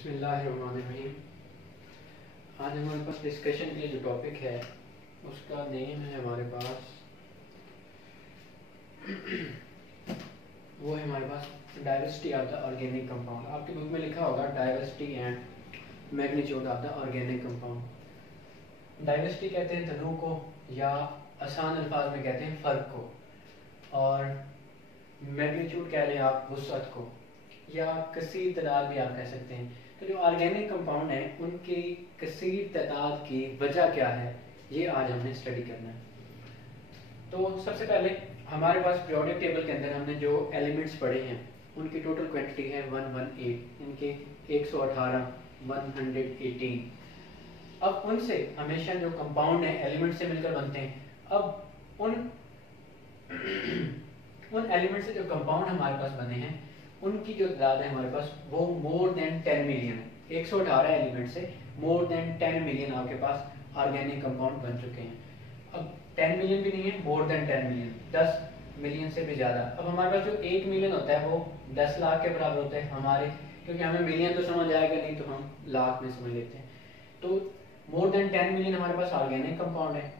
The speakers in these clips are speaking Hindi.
बिस्मिल्लाहिर्रहमानिर्रहीम। आज हमारे पास डिस्कशन के लिए जो टॉपिक है उसका नेम है हमारे पास वो है हमारे पास diversity of the organic compound. आपकी बुक में लिखा होगा diversity and magnitude of the organic compound. Diversity कहते हैं तनों को, या आसान अल्फाज में कहते हैं फ़र्क को, और मैग्नीट्यूड कह लें आप वुसअत को, या कसीर तादाद भी आप कह सकते हैं। तो जो ऑर्गेनिक कंपाउंड है उनकी कसीर तादाद की वजह क्या है, ये आज हमने स्टडी करना है। तो सबसे पहले हमारे पास पीरियोडिक टेबल के अंदर हमने जो एलिमेंट्स पढ़े हैं उनकी टोटल क्वांटिटी है 118, इनके 118 118। अब उनसे हमेशा जो कंपाउंड है एलिमेंट से मिलकर बनते हैं। अब उन एलिमेंट से जो कंपाउंड हमारे पास बने हैं उनकी जो तादाद है हमारे पास वो मोर देन 10 मिलियन है। 118 एलिमेंट से मोर देन 10 मिलियन आपके पास ऑर्गेनिक कंपाउंड बन चुके हैं। अब 10 मिलियन भी नहीं है, मोर देन 10 मिलियन, 10 मिलियन से भी ज़्यादा। अब हमारे पास जो 1 मिलियन होता है वो 10 लाख के बराबर होता है हमारे, क्योंकि हमें मिलियन तो समझ आएगा नहीं तो हम लाख में समझ लेते हैं। तो मोर देन 10 मिलियन हमारे पास ऑर्गेनिक कंपाउंड है,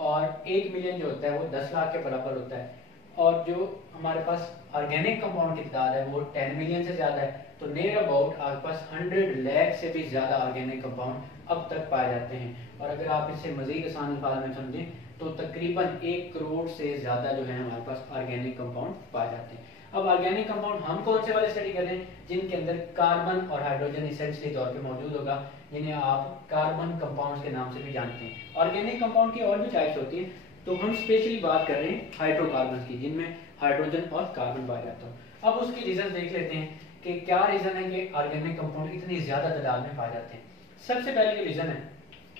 और 1 मिलियन जो होता है वो 10 लाख के बराबर होता है। और जो हमारे पास ऑर्गेनिक कंपाउंड की तादाद है वो 10 मिलियन से ज़्यादा है। तो नियर अबाउट आपके पास 100 लाख से भी ज़्यादा ऑर्गेनिक कंपाउंड अब तक पाए जाते हैं। और अगर आप इससे मज़ीद आसान अल्फाज में समझें तो तकरीबन 1 करोड़ से ज़्यादा जो है हमारे पास ऑर्गेनिक कंपाउंड पाए जाते हैं। अब ऑर्गेनिक कंपाउंड हम कौन से वाले स्टडी कर रहे हैं? जिनके अंदर कार्बन और हाइड्रोजन इसेंशियली तौर पे मौजूद होगा, जिन्हें आप कार्बन कंपाउंड्स के नाम से भी जानते हैं। ऑर्गेनिक कंपाउंड की और भी टाइप्स होती हैं, तो हम स्पेशली बात कर रहे हैं हाइड्रोकार्बन की, जिनमें हाइड्रोजन और कार्बन पाया जाता है। अब उसकी रीजन देख लेते हैं कि क्या रीजन है कि ऑर्गेनिक कंपाउंड इतनी ज्यादा तादाद में पाए जाते हैं। सबसे पहले जो रीजन है,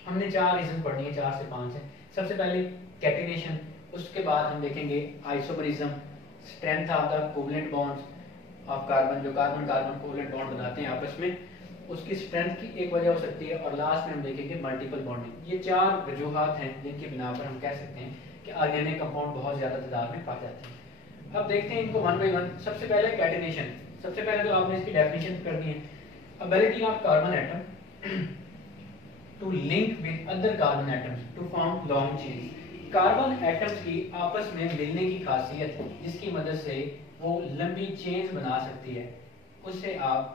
हमने 4 रीजन पढ़नी है, 4 से 5 है। सबसे पहले कैटिनेशन, उसके बाद हम देखेंगे isomerism, strength of the covalent bonds of carbon, जो कार्बन कार्बन कोवलेंट बॉन्ड बनाते हैं आपस में, उसकी स्ट्रेंथ की एक वजह हो सकती है। और लास्ट में हम देखेंगे मल्टीपल बॉन्डिंग। ये 4 वजूहात हैं जिनकी बिना पर हम कह सकते हैं कि ऑर्गेनिक कंपाउंड बहुत ज्यादा तादाद में पाए जाते हैं। अब देखते हैं इनको वन बाय वन। सबसे पहले कैटिनेशन। सबसे पहले तो आपने इसकी डेफिनेशन करनी है, ability of carbon atom to link with other carbon atoms to form long chains. Carbon atoms की आपस में मिलने की खासियत जिसकी मदद से वो लंबी चेन्स बना सकती है, उससे आप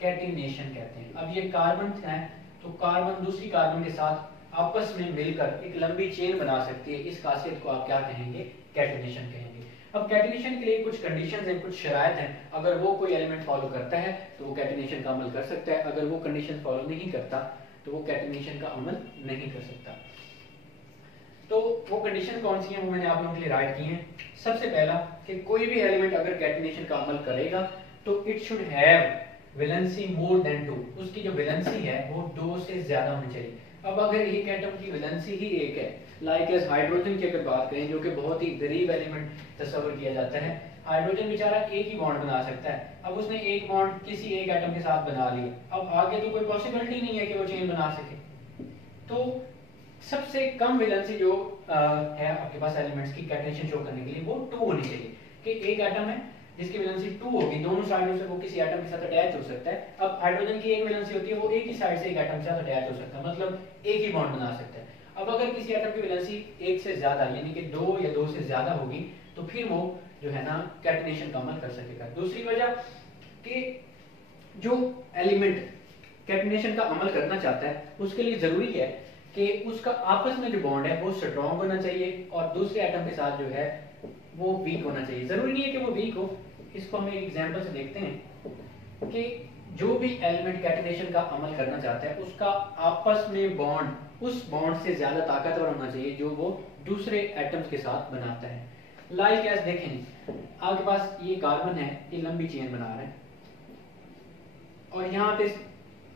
कैटिनेशन कहते हैं। अब ये कार्बन है तो कार्बन दूसरी कार्बन के साथ आपस में मिलकर एक लंबी चेन बना सकती है, इस खासियत को आप क्या कहेंगे? कैटिनेशन कहेंगे। अब कैटिनेशन के लिए कुछ कंडीशंस हैं, कुछ शराइत हैं। अगर वो कोई एलिमेंट फॉलो करता है तो वो कैटिनेशन का अमल कर सकता है, अगर वो कंडीशन फॉलो नहीं करता तो वो कैटिनेशन का अमल नहीं कर सकता। तो वो कंडीशन कौन सी हैं वो मैंने आप लोगों के लिए राइट की हैं। सबसे पहला कि कोई भी एलिमेंट अगर कैटिनेशन का अमल करेगा तो it should have valency more than 2। उसकी जो वैलेंसी है वो 2 से ज्यादा होनी चाहिए। अब अगर एक एटम की वैलेंसी ही एक है, लाइक एज हाइड्रोजन की अगर बात करें, जो कि बहुत ही गरीब एलिमेंट तस्वर किया जाता है, हाइड्रोजन बेचारा एक ही बॉन्ड बना सकता है। अब उसने एक बॉन्ड किसी एक एटम के साथ बना लिया, अब आगे तो कोई पॉसिबिलिटी नहीं है कि वो चेन बना सके। तो सबसे कम वैलेंसी जो है आपके पास एलिमेंट्स की कैटिनेशन शो करने के लिए वो 2 होनी चाहिए। कि एक एटम है जिसकी वैलेंसी 2 होगी, दोनों साइडों से वो किसी एटम के साथ अटैच हो सकता है। अब हाइड्रोजन की एक वैलेंसी होती है, वो एक ही साइड से एक एटम के साथ अटैच हो सकता है, मतलब एक ही बॉन्ड बना सकता है। अब अगर किसी एटम की वैलेंसी 1 से ज्यादा यानी कि 2 या 2 से ज्यादा होगी तो फिर वो जो है ना कैटिनेशन का अमल कर सकेगा। दूसरी वजह कि जो एलिमेंट कैटिनेशन का अमल करना चाहता है उसके लिए जरूरी है कि उसका आपस में जो बॉन्ड है वो स्ट्रॉन्ग होना चाहिए और दूसरे एटम के साथ जो है वो वीक होना चाहिए। जरूरी नहीं है कि वो वीक हो। इसको हम एक एग्जांपल से देखते हैं कि जो भी एलिमेंट कैटिनेशन का अमल करना चाहता है उसका आपस में बॉन्ड उस बॉन्ड से ज्यादा ताकतवर होना चाहिए जो वो दूसरे एटम्स के साथ बनाता है। लाइक एज देखें, आपके पास ये कार्बन है, ये लंबी चेन बना रहा है, और यहाँ पे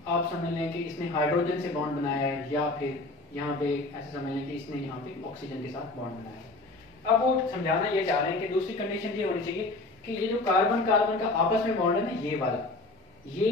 आप समझ लें कि इसने हाइड्रोजन से बॉन्ड बनाया है, या फिर यहाँ पे ऐसे समझ लें कि इसने यहाँ पे ऑक्सीजन के साथ बॉन्ड बनाया है। अब वो समझाना ये चाह रहे हैं कि दूसरी कंडीशन ये होनी चाहिए कि ये जो कार्बन कार्बन का आपस में बॉन्ड है ना, ये वाला, ये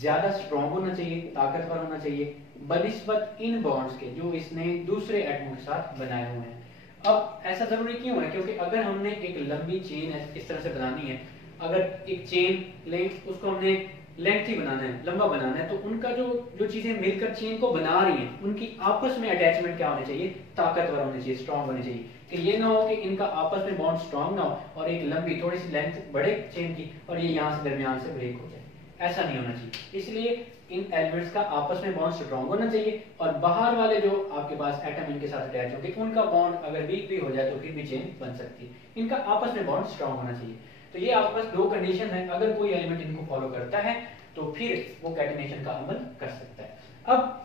ज्यादा स्ट्रॉन्ग होना चाहिए, ताकतवर होना चाहिए बनिस्बत इन बॉन्ड्स के जो इसने दूसरे एटम के साथ बनाए हुए हैं। अब ऐसा जरूरी क्यों है? क्योंकि अगर हमने एक लंबी चेन इस तरह से बनानी है, अगर एक चेन ले उसको हमने लेंथी बनाना है, लंबा बनाना है, तो उनका जो जो चीजें मिलकर चेन को बना रही हैं उनकी आपस में अटैचमेंट क्या होनी चाहिए, ताकतवर होनी चाहिए, स्ट्रांग होनी चाहिए, कि ये ना हो कि इनका आपस में बॉन्ड स्ट्रांग ना हो और एक लंबी थोड़ी सी लेंथ बढ़े चेन की और ये यहाँ से दरमियान से ब्रेक हो जाए, ऐसा नहीं होना चाहिए। इसलिए इन एलिमेंट्स का आपस में बॉन्ड स्ट्रांग होना चाहिए और बाहर वाले जो आपके पास एटम इनके साथ अटैच होंगे उनका बॉन्ड अगर वीक भी हो जाए तो फिर भी चेन बन सकती है। इनका आपस में बॉन्ड स्ट्रांग होना चाहिए। तो ये आपके पास दो कंडीशन है, अगर कोई एलिमेंट इनको फॉलो करता है तो फिर वो कैटिनेशन का अमल कर सकता है। अब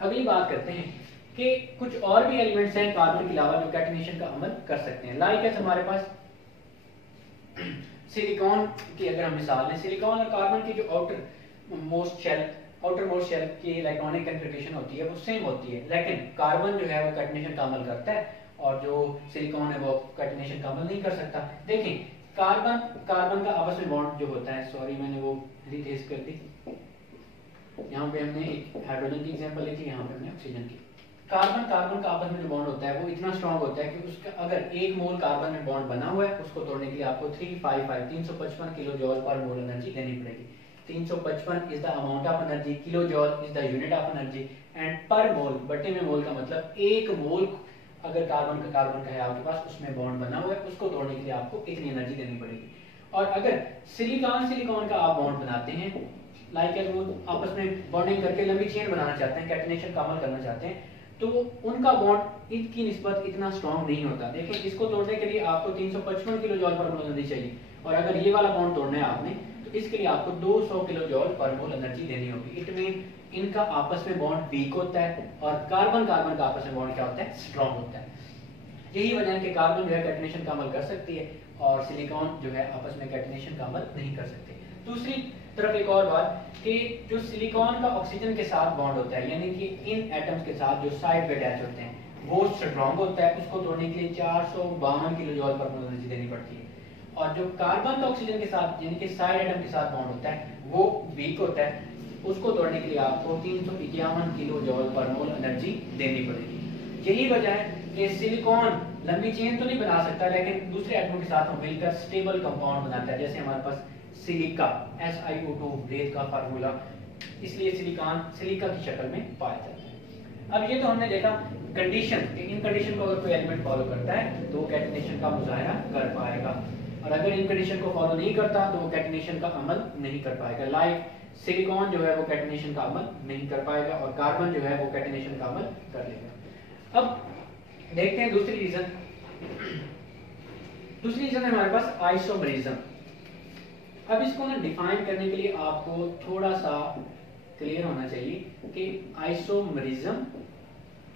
अगली बात करते हैं कि कुछ और भी एलिमेंट्स हैं कार्बन के अलावा जो कैटिनेशन का अमल कर सकते हैं। लाइक है हमारे पास सिलिकॉन की अगर हम मिसाल लें, सिलिकॉन और कार्बन की जो आउटर मोस्ट शेल की इलेक्ट्रॉनिक कन्फिगरेशन होती है वो सेम होती है, लेकिन कार्बन जो है वो कैटिनेशन का अमल करता है और जो सिलिकॉन है वो कैटिनेशन का अमल नहीं कर सकता। देखिए कार्बन का आपस में बॉन्ड जो होता है, सॉरी मैंने वो रिप्लेस कर दी, यहाँ पे हमने एक हाइड्रोजन की एग्जांपल ली थी, यहाँ पे हमने ऑक्सीजन की। कार्बन का आपस में जो बॉन्ड होता है वो इतना स्ट्रांग होता है कि उसका अगर 1 मोल कार्बन में बॉन्ड बना हुआ है उसको तोड़ने के लिए आपको 355 किलो जॉल पर मोल एनर्जी देनी पड़ेगी। 355 is the amount of energy, kilo जॉल is the unit of energy and पर मोल बटे में मोल का मतलब 1 मोल अगर कार्बन का है आपके पास उसमें बॉन्ड बना हुआ है उसको तोड़ने के लिए आपको इतनी एनर्जी देनी पड़ेगी। और अगर सिलिकॉन का आप बॉन्ड बनाते हैं, लाइक वो आपस में बॉन्डिंग करके लंबी चेन बनाना चाहते हैं, कैटिनेशन का अमल करना चाहते हैं, तो उनका बॉन्ड इनकी निस्बत इतना स्ट्रांग नहीं होता। देखिए इसको तोड़ने के लिए आपको 355 किलो जॉल पर मोल एनर्जी चाहिए और अगर ये वाला बॉन्ड तोड़ना है आपने तो इसके लिए आपको 200 किलो जॉल पर मोल एनर्जी देनी होगी। इट मीन इनका आपस में बॉन्ड वीक होता है और कार्बन का आपस में बॉन्ड क्या होता है, स्ट्रांग होता है। यही वजह है कि कार्बन जो है कैटिनेशन का अमल कर सकती है और सिलिकॉन जो है आपस में कैटिनेशन का अमल नहीं कर सकते। दूसरी तरफ एक और बात कि जो सिलिकॉन का ऑक्सीजन के साथ बॉन्ड होता है, यानी कि इन एटम्स के साथ जो साइड पे अटैच होते हैं वो स्ट्रांग होता है, उसको तोड़ने के लिए 452 किलो जॉल पर मोल एनर्जी देनी पड़ती है। और जो कार्बन का ऑक्सीजन के साथ यानी कि साइड एटम के साथ बॉन्ड होता है वो वीक होता है, उसको तोड़ने के लिए आपको 351 किलो जॉल पर मोल एनर्जी देनी पड़ेगी। यही वजह है कि सिलिकॉन लंबी चेन तो नहीं बना सकता लेकिन दूसरे एटमों के साथ मिलकर स्टेबल कंपाउंड बनाता है, जैसे हमारे पास सिलिका SiO2 रेत का फार्मूला, इसलिए सिलिका की शक्ल में पाया जाता है। अब ये तो हमने देखा कंडीशन, इन कंडीशन को अगर कोई एलिमेंट फॉलो करता है तो वो कैटिनेशन का मुजाहरा कर पाएगा और अगर इन कंडीशन को फॉलो नहीं करता तो वो कैटिनेशन का अमल नहीं कर पाएगा। लाइक सिलिकॉन जो है वो कैटिनेशन का अमल नहीं कर पाएगा और कार्बन जो है वो कैटिनेशन का अमल कर लेगा। अब देखते हैं दूसरी रीजन है हमारे पास आइसोमरिज्म। अब इसको ना डिफाइन करने के लिए आपको थोड़ा सा क्लियर होना चाहिए कि आइसोमरिज्म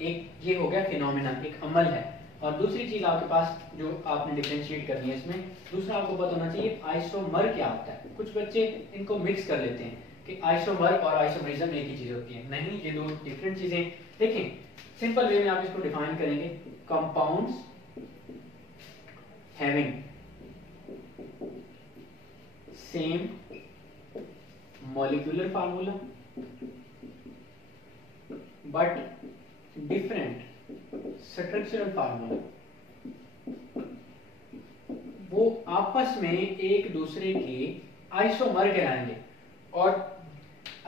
एक ये हो गया फिनोमेना, एक अमल है, और दूसरी चीज आपके पास जो आपने डिफरेंशिएट करनी है इसमें, दूसरा आपको पता होना चाहिए आइसोमर क्या होता है। कुछ बच्चे इनको मिक्स कर लेते हैं कि आइसोमर और आइसोमरिज्म एक ही चीज होती है, नहीं, ये दो डिफरेंट चीजें। देखें सिंपल वे में आप इसको डिफाइन करेंगे, compounds having same molecular formula but different structural formula, वो आपस में एक दूसरे के आइसोमर कहलाएंगे। और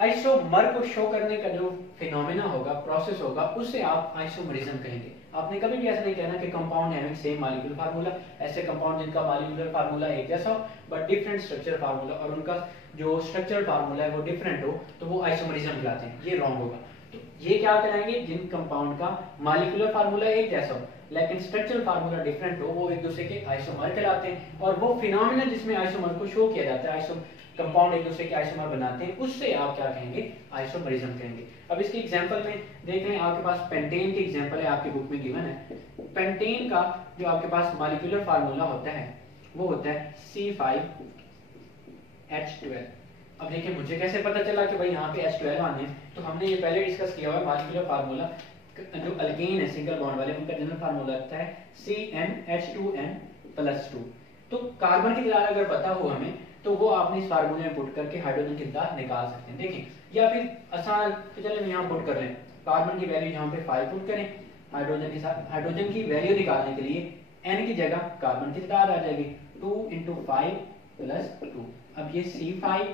आइसोमर को शो करने का जो फिनोमेना होगा, प्रोसेस होगा, उसे आप आइसोमरिज्म कहेंगे। आपने कभी भी ऐसा नहीं कहना कि compound having same molecular formula, ऐसे कंपाउंड जिनका मॉलिक्यूलर फार्मूला एक जैसा हो बट डिफरेंट स्ट्रक्चर फार्मूला और उनका जो स्ट्रक्चरल फार्मूला है वो डिफरेंट हो तो वो आइसोमरिज्म कहलाते हैं। ये रॉन्ग होगा। तो ये क्या कहलाएंगे, जिन कंपाउंड का मॉलिक्यूलर फार्मूला एक जैसा हो लेकिन स्ट्रक्चरल फार्मूला डिफरेंट हो, वो एक दूसरे के आइसोमर कहलाते हैं। और वो फिनोमेना जिसमें आइसोमर को शो किया जाता है, कंपाउंड एक दूसरे के आइसोमर बनाते हैं, उससे आप क्या कहेंगे, आइसोमरिज्म कहेंगे। अब इसके एग्जांपल में देख रहे हैं, आपके पास पेंटेन की एग्जांपल है, आपकी बुक में गिवन है। पेंटेन का जो आपके पास मॉलिक्यूलर फार्मूला होता है वो होता है C5H12। अब देखिए मुझे कैसे पता चला कि भाई यहाँ पे H12 आने हैं, तो हमने ये पहले डिस्कस किया हुआ है। मॉलिक्यूलर फार्मूला जो अल्केन है सिंगल बॉन्ड वाले, उनका जनरल फार्मूला लगता है CnH2n+2। तो कार्बन की तादाद अगर पता हो हमें तो वो आपने इस फार्मूले में पुट करके हाइड्रोजन की तादाद निकाल सकते हैं। देखिए, या फिर आसान, तो चलिए हम यहाँ पुट कर लें, कार्बन की वैल्यू यहाँ पे 5 पुट करें, हाइड्रोजन के साथ हाइड्रोजन की वैल्यू निकालने के लिए n की जगह कार्बन की तादाद आ जाएगी 2 × 5 + 2। अब ये C5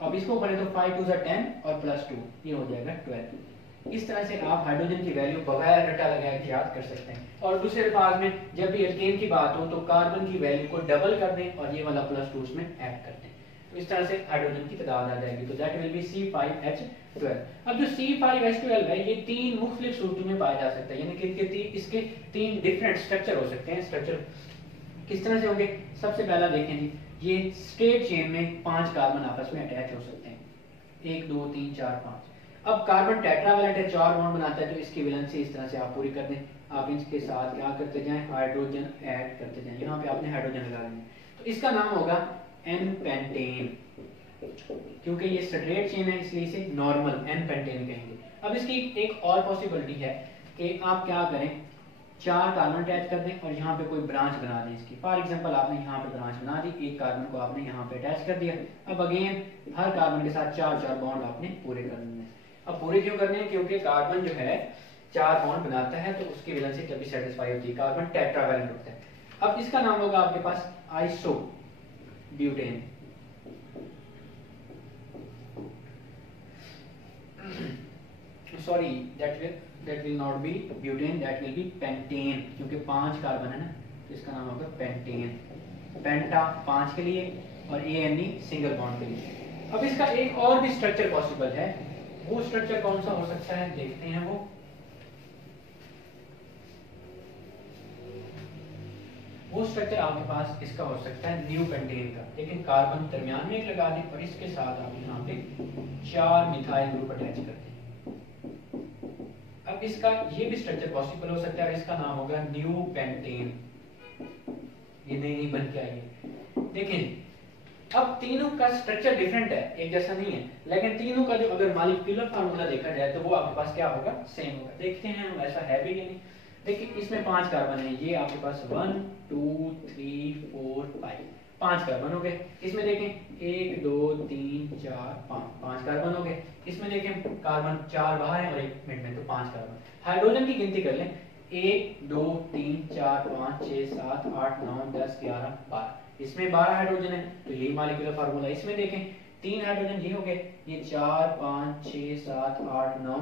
अब इसको करें तो 5 2 10 और +2 ये हो जाएगा 12। इस तरह से आप हाइड्रोजन की वैल्यू बगैर रटा लगाए के याद कर सकते हैं। और दूसरे अल्फाज में जब भी एल्केन की बात हो तो कार्बन की वैल्यू को डबल कर दें और ये वाला +2 उसमें ऐड कर दें, तो इस तरह से हाइड्रोजन की तादाद आ जाएगी। तो दैट विल बी C5H12। अब जो C5H12 है ये तीन मुख्तलिफ सूरतों में पाया जा सकता है, यानी कि इसके तीन डिफरेंट स्ट्रक्चर हो सकते हैं। स्ट्रक्चर किस तरह से होंगे? सबसे पहला देखें जी, ये स्ट्रेट चेन में 5 कार्बन आपस में अटैच हो सकते हैं, 1 2 3 4 5। अब कार्बन टेट्रावैलेंट है, 4 बॉन्ड बनाता है, तो इसकी वैलेंसी इस तरह से आप पूरी कर दें। आप इसके साथ क्या करते जाएं, हाइड्रोजन ऐड करते जाएं। यहाँ पे आपने हाइड्रोजन लगा लेना, तो इसका नाम होगा एन पेंटेन। क्योंकि ये स्ट्रेट चेन है इसलिए इसे नॉर्मल एन पेंटेन कहेंगे। अब इसकी एक और पॉसिबिलिटी है कि आप क्या करें, 4 कार्बन अटैच कर दें और यहाँ पे कोई ब्रांच बना दें इसकी। फॉर एग्जांपल आपने यहाँ पे ब्रांच बना दी, एक कार्बन को आपने यहाँ पे अटैच कर दिया। अब अगेन हर कार्बन के साथ 4 बॉन्ड आपने पूरे करने हैं। अब पूरे क्यों करने हैं? क्योंकि कार्बन जो है 4 बॉन्ड बनाता है, तो उसकी वैलेंसी जब भी सेटिस्फाई होती है, कार्बन टेट्रावैलेंट होता है। अब इसका नाम होगा आपके पास isobutane. Sorry, that will not be butane, that will be pentane, क्योंकि 5 कार्बन है ना, तो इसका नाम होगा पेंटेन। पेंटा 5 के लिए और ANE सिंगल बॉन्ड के लिए। अब इसका एक और भी स्ट्रक्चर पॉसिबल है, वो स्ट्रक्चर कौन सा हो सकता है देखते हैं। वो स्ट्रक्चर आपके पास इसका हो सकता है न्यू पेंटेन का, लेकिन कार्बन दरमियान में एक लगा दें और इसके साथ आप यहाँ पे 4 मिथाइल ग्रुप अटैच कर दें। अब इसका ये भी स्ट्रक्चर पॉसिबल हो सकता है, इसका नाम होगा न्यू पेंटेन। ये नहीं बन के आई। देखें अब तीनों का स्ट्रक्चर डिफरेंट है, एक जैसा नहीं है, लेकिन तीनों का जो अगर मॉलिक्यूलर फार्मूला देखा जाए तो वो आपके पास क्या होगा, सेम होगा। देखते हैं हम ऐसा है भी कि नहीं। देखिए इसमें 5 कार्बन है, ये आपके पास 1 2 3 4 5 कार्बन हो गए। इसमें देखें 1 2 3 4 5 कार्बन हो गए। इसमें देखें कार्बन 4 बाहर है और 1 मिड में, तो 5 कार्बन। हाइड्रोजन की गिनती कर लें, 1 2 3 4 5 6 7 8 9 10 11 12। इसमें 12 हाइड्रोजन है, तो यही मॉलिक्यूलर फार्मूला। इसमें देखें 3 हाइड्रोजन ये हो गए, ये 4 5 6 7 8 9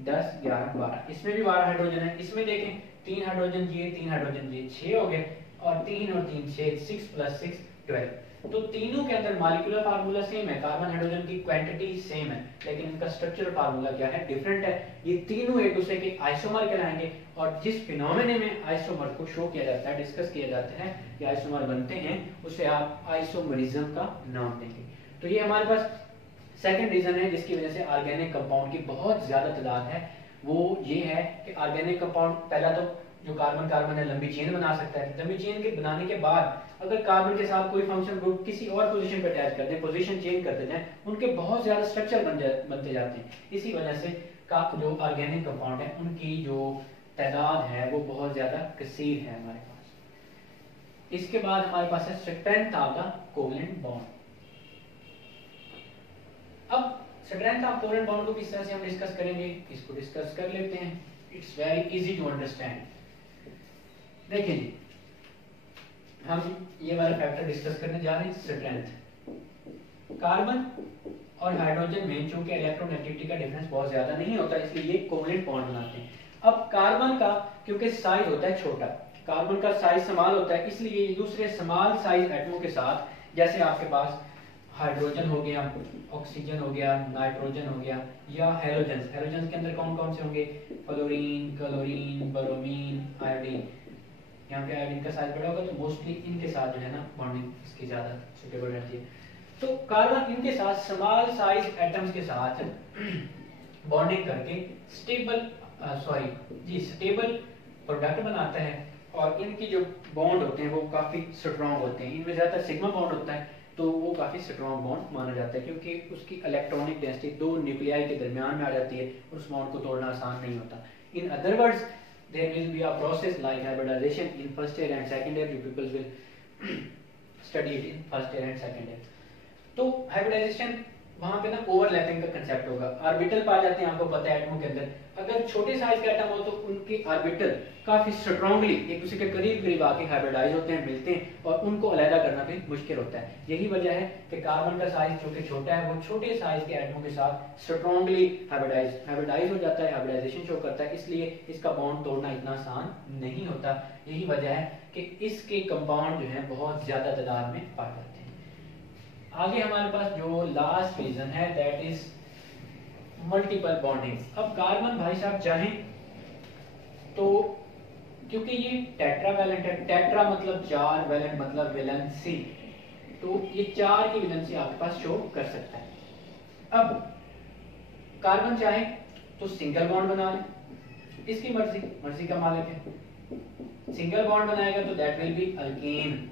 10 11 12। इसमें भी 12 हाइड्रोजन है। इसमें देखें 3 हाइड्रोजन ये 3 हाइड्रोजन ये 6 हो गए, और 3 और 3 6 6 + 6 12। तो तीनों के अंदर मॉलिक्यूलर फार्मूला सेम है, कार्बन हाइड्रोजन की क्वांटिटी सेम है, लेकिन इनका स्ट्रक्चरल फार्मूला क्या है, डिफरेंट है। ये तीनों एक दूसरे के आइसोमर कहलाएंगे, और जिस फिनोमेना में आइसोमर को शो किया जाता है, डिस्कस किया जाता है कि आइसोमर बनते हैं, उसे आप आइसोमरिज्म का नाम देंगे। तो ये हमारे पास सेकंड रीजन है जिसकी वजह से ऑर्गेनिक कंपाउंड की बहुत ज्यादा तादाद है, वो ये है कि ऑर्गेनिक कंपाउंड पहला तो जो कार्बन है लंबी चेन बना सकता है। लंबी चेन के बनाने के बाद अगर कार्बन के साथ कोई फंक्शन ग्रुप किसी और पोजीशन पर अटैच कर दें, पोजीशन चेंज करते जाएं, उनके बहुत ज्यादा स्ट्रक्चर बनते जाते हैं। इसी वजह से जो ऑर्गेनिक कंपाउंड है उनकी जो तादाद है वो बहुत ज्यादा कसीर है हमारे पास। इसके बाद हमारे पास है strength of the covalent bond. अब स्ट्रेंथ ऑफ कोवेलेंट बॉन्ड को किस तरह से हम डिस्कस करेंगे, इसको डिस्कस कर लेते हैं। It's very easy to understand. देखिए जी, हम ये वाला फैक्टर डिस्कस करने जा रहे हैं, स्ट्रेंथ। कार्बन और हाइड्रोजन में चूंकि इलेक्ट्रोनेगेटिविटी का डिफरेंस बहुत ज्यादा नहीं होता, इसलिए ये कोवेलेंट बॉन्ड बनाते हैं। अब कार्बन का क्योंकि साइज होता है छोटा, कार्बन का साइज स्मॉल होता है, इसलिए ये दूसरे स्मॉल साइज एटमों के साथ, जैसे आपके पास हाइड्रोजन हो गया, ऑक्सीजन हो गया, नाइट्रोजन हो गया, या हेलोजन्स। हेलोजन्स के अंदर कौन कौन से होंगे, फ्लोरीन, क्लोरीन, ब्रोमीन, आयोडीन। यहाँ पे आयोडीन का साइज बड़ा होगा, तो मोस्टली इनके साथ जो है ना बॉन्डिंग इसकी ज्यादा सुटेबल रहती है। तो कार्बन इनके साथ स्मॉल साइज एटम्स के साथ बॉन्डिंग करके स्टेबल प्रोडक्ट बनाता है, और इनकी जो बॉन्ड होते हैं वो काफी स्ट्रॉन्ग होते हैं। इनमें ज्यादातर सिग्मा बॉन्ड होता है, तो वो काफी स्ट्रॉन्ग बॉन्ड माना जाता है, क्योंकि उसकी इलेक्ट्रॉनिक डेंसिटी 2 न्यूक्लियाई के दरमियान में आ जाती है, उस बॉन्ड को तोड़ना आसान नहीं होता। In other words, there will be a process like hybridization in first year and second year. You people will study it in first year and second year. तो hybridization वहां पे ना ओवरलैपिंग का कंसेप्ट होगा। ऑर्बिटल पाए जाते हैं, आपको पता है एटमों के अंदर। अगर छोटे साइज के एटम हो तो उनके ऑर्बिटल काफी स्ट्रांगली एक दूसरे के करीब करीब आके हाइब्रिडाइज होते हैं, मिलते हैं, और उनको अलहदा करना भी मुश्किल होता है। यही वजह है कि कार्बन का साइज जो कि छोटा है वो छोटे साइज के एटमों के साथ स्ट्रांगली हाइब्रिडाइज हो जाता है, हाइब्रिडाइजेशन शो करता है, इसलिए इसका बॉन्ड तोड़ना इतना आसान नहीं होता। यही वजह है कि इसके कंपाउंड जो है बहुत ज्यादा तादाद में पाए जाते हैं। आगे हमारे पास जो लास्ट रीजन है दैट इज मल्टीपल बॉन्डिंग। अब कार्बन भाई साहब चाहें तो, क्योंकि ये टेट्रावैलेंट है, टेट्रा मतलब 4, वैलेंट मतलब वैलेंसी, तो ये 4 की वैलेंसी आपके पास शो कर सकता है। अब कार्बन चाहे तो सिंगल बॉन्ड बना ले, इसकी मर्जी, मर्जी का मालिक है। सिंगल बॉन्ड बनाएगा तो दैट विल बी अल्केन,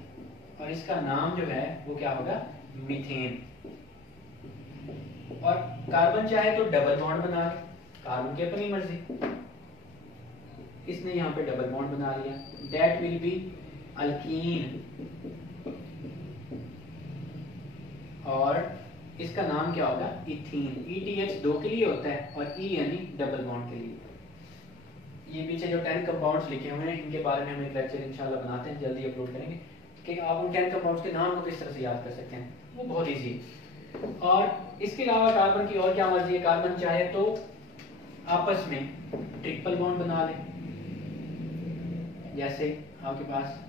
और इसका नाम जो है वो क्या होगा, मीथेन। और कार्बन चाहे तो डबल बॉन्ड बना ले, कार्बन की अपनी मर्जी, इसने यहां पे डबल बॉन्ड बना लिया, दैट विल बी अल्कीन। और इसका नाम क्या होगा, इथीन। ETH 2 के लिए होता है और E यानी डबल बॉन्ड के लिए। ये पीछे जो 10 कंपाउंड्स लिखे हुए हैं इनके बारे में हम एक लेक्चर इंशाल्लाह बनाते हैं, जल्दी अपलोड करेंगे, कि आप उन 10 कंपाउंड्स के नाम को किस तरह से याद कर सकते हैं, वो बहुत ईजी है। और इसके अलावा कार्बन की और क्या मर्जी है, कार्बन चाहे तो आपस में ट्रिपल बॉन्ड बना ले, जैसे आपके पास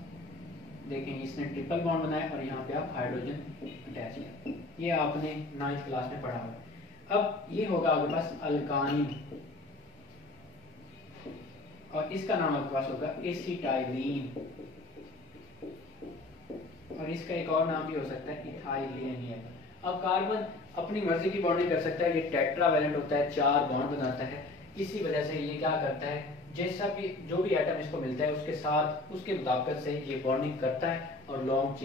देखें इसने ट्रिपल बॉन्ड बनाया और यहाँ पे आप हाइड्रोजन अटैच किया, ये आपने 9th क्लास में पढ़ा हुआ। अब ये होगा आपके पास अल्काइन, और इसका नाम आपके पास होगा एसिटाइलीन, और इसका एक और नाम भी हो सकता है इथाइलिन। अब कार्बन अपनी मर्जी की बॉन्डिंग कर सकता है, ये टेट्रावैलेंट होता है, 4 बॉन्ड बनाता है, इसी वजह से ये क्या करता है, जैसा भी जो भी एटम इसको मिलता है उसके साथ उसके मुताबिकत से ये बॉन्डिंग करता है और लॉन्ग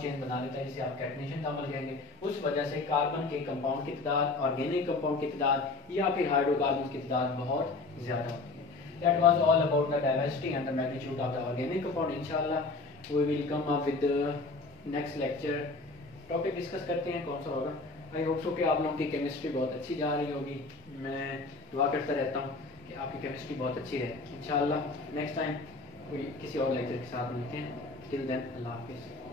चेन बना लेता है, जिसे आप कैटनेशन का अमल कहेंगे। उस वजह से कार्बन के कंपाउंड की तादाद, ऑर्गेनिक कंपाउंड की तादाद या फिर हाइड्रोकार्बन की तादाद बहुत ज्यादा होती है। That was all about the diversity and the magnitude of the organic compound. Inshallah we will come up with the next lecture. Topic discuss करते हैं, कौन सा होगा। आई होप सो कि आप लोगों की केमिस्ट्री बहुत अच्छी जा रही होगी। मैं दुआ करता रहता हूँ कि आपकी केमिस्ट्री बहुत अच्छी रहे। इंशाल्लाह नेक्स्ट टाइम कोई किसी और लेक्चर के साथ मिलते हैं। टिल देन अल्लाह हाफिज़।